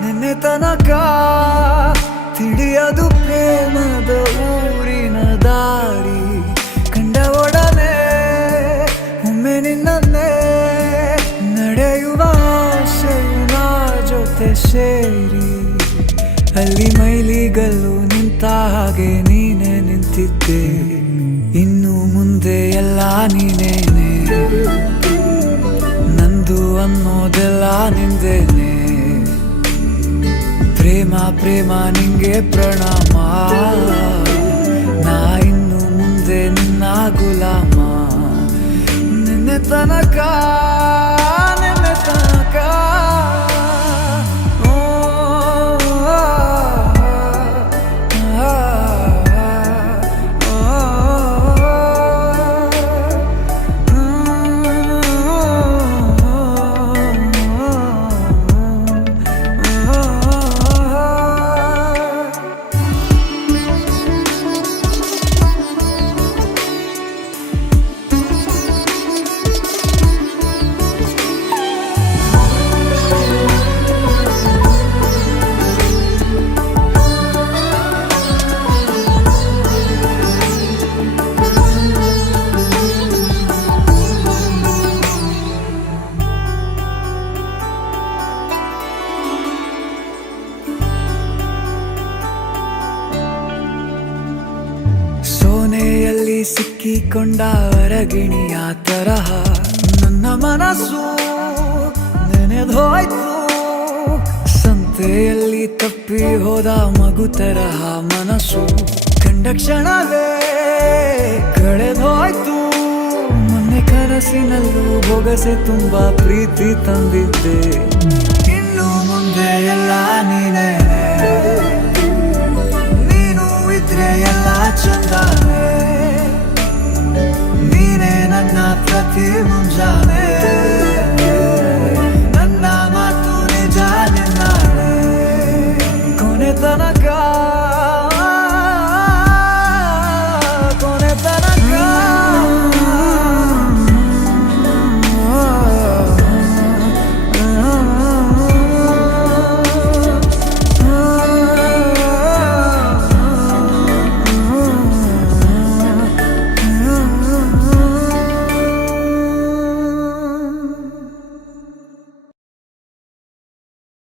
ನಿನ್ನೆ ತನಕ ತಿಳಿಯದು ಪ್ರೇಮದ ಊರಿನ ದಾರಿ. ಕಂಡ ಒಡನೆ ಒಮ್ಮೆ ನಿನ್ನೇ ನಡೆಯುವ ಆಸೆಯ ಜೊತೆ ಸೇರಿ, ಅಲ್ಲಿ ಮೈಲಿಗಲ್ಲು ನಿಂತ ಹಾಗೆ ನೀನೆ ನಿಂತಿದ್ದೆ. ಇನ್ನು ಮುಂದೆ ಎಲ್ಲ ನೀನೇನೆ, ನಂದು ಅನ್ನೋದೆಲ್ಲ ನಿಂದೇನೆ. ಪ್ರೇಮ ಪ್ರೇಮ ನಿಂಗೆ ಪ್ರಣಾಮ, ನಾ ಇನ್ನು ಮುಂದೆ ನಿನ್ನ ಗುಲಾಮ. ನಿನ್ನೆ ತನಕ ಸೋನೆಯಲ್ಲಿ ಸಿಕ್ಕಿಕೊಂಡ ಹೊರಗಿಣಿಯ ತರಹ ನನ್ನ ಮನಸ್ಸು ನೆನೆದೋಯ್ತು. ಸಂತೆಯಲ್ಲಿ ತಪ್ಪಿ ಹೋದ ಮಗು ತರಹ ಮನಸ್ಸು ಕಂಡ ಕ್ಷಣವೇ ಕಳೆದೋಯ್ತು. ಮೊನ್ನೆ ಕನಸಿನಲ್ಲೂ ಬೊಗಸೆ ತುಂಬಾ ಪ್ರೀತಿ ತಂದಿದ್ದೆ. ಇನ್ನು ಮುಂದೆ ಎಲ್ಲ ನೀನೇ, ನೀನು ಇದ್ರೆ ಎಲ್ಲ ಚಂದಾನೆ. ನೀನೇ ನನ್ನ ಪ್ರತಿ ಮುಂಜಾನೆ.